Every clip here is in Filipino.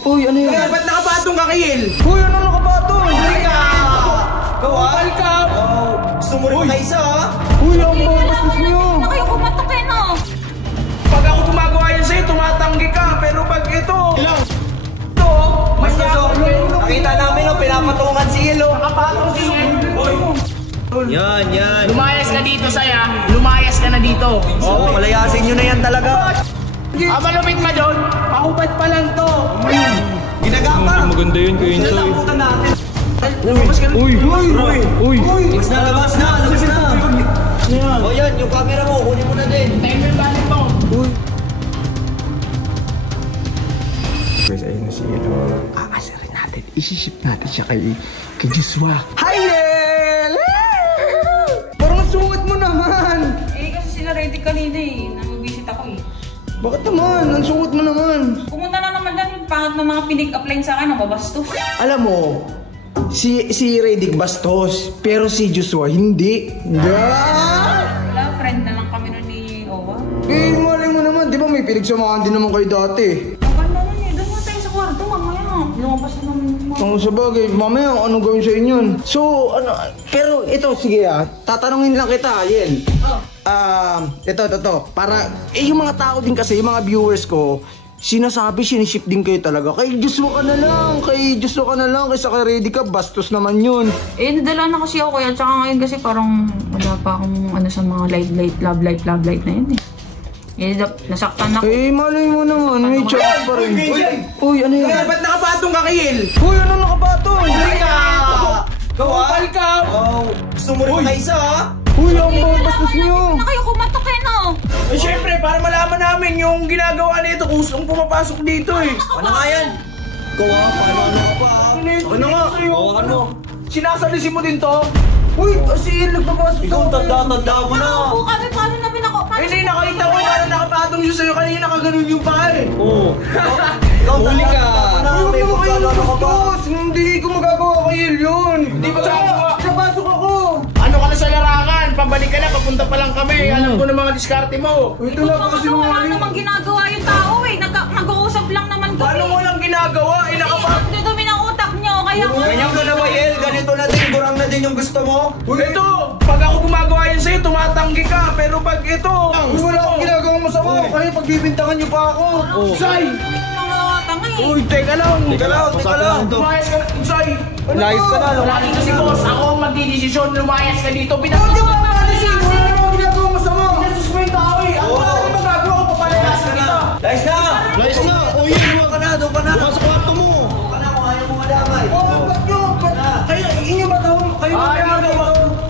Uy, ano yan? Ba't nakapatong ka, Kiel? Uy, ano nakapatong? Huli ka! Kapal ka! Gusto mo rin na isa, ha? Uy, ang mga bastos niyo. Na kayo kumatok eh, no? Pag ako gumagawa yan sa'yo, tumatanggi ka. Pero pag ito... Ito, mas nakita namin, pinapatungan si Yelo. Nakapatong si Yelo. Yan. Lumayas ka dito, Saya. Lumayas ka na dito. Oo, palayasin nyo na yan talaga. Malupit ma doon. Mahubad pa lang to. Ginagapa. Maganda yun, Kuya Insoy. Nalabutan natin. Uy. Labas na. O yan, yung camera mo, kunin mo na din. Tayo mo yung balik mo. Guys, ayun na si Yelo. Aasirin natin. Isiship natin siya kay Joshua. Hi, Yel! Parang sungat mo naman. Eh, kasi sila ready kanina eh. Nang-visit ako eh. Bakit naman? Ang sungat mo naman. Pumunta na naman lang yung pangat ng mga pinig-up line sa akin. Ang babastos. Alam mo, si Redick bastos, pero si Joshua hindi. Wala, friend na lang kami nun ni Owa. Eh, mali mo naman. Di ba may pinagsamahan din naman kayo dati? Ang ganda nun eh. Doon mo tayo sa kwarto. Mamaya. Lumabas na naman yung mga... Ang sabagay, mamaya anong gawin sa inyo? So, ano, pero ito, sige tatanungin lang kita, Yel. Ito. Para, yung mga tao din kasi, yung mga viewers ko, sinasabi, siniship din kayo talaga. Kay Joshua ka na lang, kaysa kay Ready ka, bastos naman yun. Eh, nadala na kasi ako kaya. Tsaka ngayon kasi parang wala pa akong ano sa mga love life na yun eh. Eh, nasaktan ako. Eh, malay mo naman, may chat pa rin. Uy, ano yan? Ba't nakapatong ka, Kiel? Uy, ano nakapatong? Huli ka! Kapal ka! Gusto mo rin na isa, ha? Uy, ang mga bastos niyo. Na kayo kumatok eh, no? Eh, syempre, para malaman namin yung ginagawa nito kung saan pumapasok dito, eh. Ano nga yan? Ano nga? Ano? Sinasalisin mo din to? Uy, si Yel nagpapasok. Ikaw, tanda mo na. Oo, kami paano na pinako? Hindi, nakita mo para nakapatong siya sa'yo. Kanina nakaganon yung paa, eh. Oo. Ikaw, Huli ka. Huwag naman kayo bastos. Hindi ko magagawa kay Yel yun. Hindi ba gagawa? Napasok ako. Ano ka na sa larangan? Pabalik ka na, papunta pa lang kami. Alam ko na mga diskarte mo. Ito na po si Wala namang ginagawa yung tao eh. Nag-uusap lang naman kami. Paano mo lang ginagawa? Eh, Ang dudumi ng utak nyo, kaya Ganyan ka na ba, Yel? Ganito na din, kurang na din yung gusto mo? Ito, pag ako gumagawa yan sa'yo, tumatanggi ka. Pero pag ito... Wala akong ginagawang masama. Kaya pagbibintangan niyo pa ako. Say! mga tanga eh. Uy, teka lang. Teka lang. Lumayas ka na, Say! Layas ka na. Lagi kasi boss, ako ang magdidesisyon. Lumayas ka dito. Wala akong ginagawang masama. Pinasuspend ako eh. Ako na rin magagawa ko, papalayasin kita. Layas na. O Yel, doon ka na. Bukas sa kwarto mo. Doon ka na kung ayaw mo madamay. Ba't nyo? Kayo, inyo ba ito? Kayo ba ito?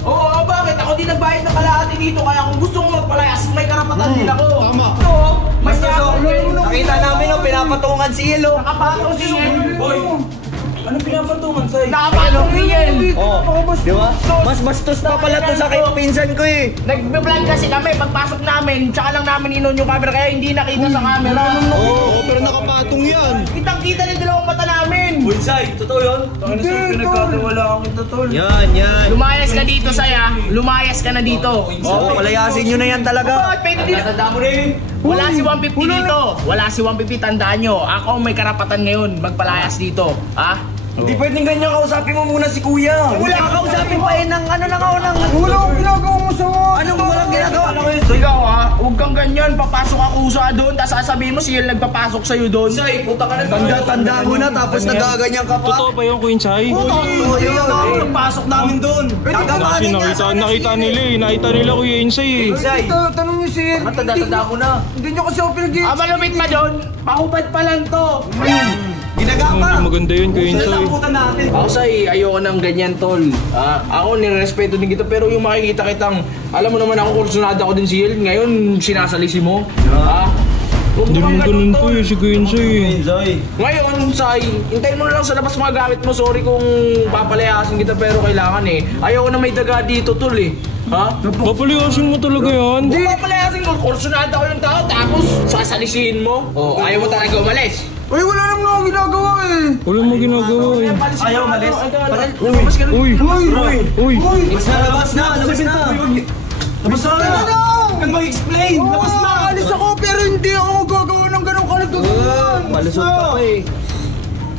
Oo, bakit? Ako din nagbayad ng kalahati dito. Kaya kung gusto mo magpalayas, may karapatan din ako. Tama. Ito, mas Nakita namin, pinapatungan si Yel. nakapatong si Yel. Anong pinapatungan sa'yo? Nakapatong si Yel. Di ba? Mas bastos pa pala to sa kay pinsan ko eh. Nag-vlog kasi kami, pagpasok namin, tsaka lang namin inon yung camera, kaya hindi nakita sa camera. Oo, pero nakapatong yan. Kitang-kita yung dalawang mata namin. Bunsay, totoo yun? Pinagkatiwala akong ito, tol. Yan. Lumayas ka dito, Saya. Lumayas ka na dito. Oo, palayasin nyo na yan talaga. Bakit? Pwede din. Tanda mo rin. Wala si 150 dito. Wala si 150, tandaan nyo. Ako ang may karapatan ngayon magpalayas dito. Ha? Hindi pwedeng ganyan, kausapin mo muna si kuya. Wala kakausapin pa eh ng ano ng Wala akong ginagawang masama. Anong walang ginagawa? So ikaw ha, huwag kang ganyan. Papasok ako sa doon, tapos sasabihin mo siya nagpapasok sa'yo doon. Say, puta ka na. Tanda mo na, tapos nagaganyan ka pa. Totoo ba yung Queen Chai? Oo, yun. Pagpasok namin doon. Kasi nakita nila eh. Nakita nila Kuya Insay eh. Say, Tanong niyo si Yel. tanda mo na. Hindi niyo kasi ako pinag-i... Malupit ma doon, pahubad pa lang to. Ginagapa. Maganda yun Kuya Insay. natin. Ako say, ayoko ng ganyan tol. Ako nirespeto din kita, pero yung makikita kitang, alam mo naman ako, kursunado ako din si Yel. Ngayon, sinasalisi mo. Hindi mo ganun po eh, si Kuya Insay eh. Ngayon, Say, hintayin mo na lang sa labas mga gamit mo. Sorry kung papalayasin kita, pero kailangan eh. Ayoko na may daga dito, tol eh. Ha? Papalayasin mo talaga yan? Kung papalayasin ko, kursunado ako yung tao, tapos sasalisihin mo. Ayaw mo talaga umalis. Uy, wala naman akong ginagawa eh. Wala mo ginagawa eh. Ayaw umalis. Lumabas ka na. Uy! Uy! Labas na. Labas na. Kan mag-explain. Labas na. Alis ako pero hindi ako gagawa ng ganong kalagdagan. Malusot ka pa eh.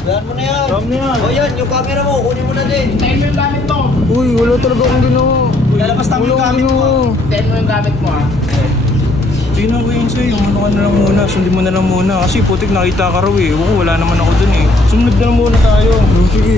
Daan mo na yan. Dam na yan. O yan, yung camera mo, kunin mo na din. Tayin mo yung gamit mo. Uy, wala talaga akong ginawa. Lalabas namin yung gamit mo. Tayin mo yung gamit mo ha. Sige na Kuya Insay, yung ano ka na lang muna, sundin mo na lang muna. Kasi putik nakita ka raw eh. Oo, wala naman ako dun eh. Sumunod na lang muna tayo. Sige.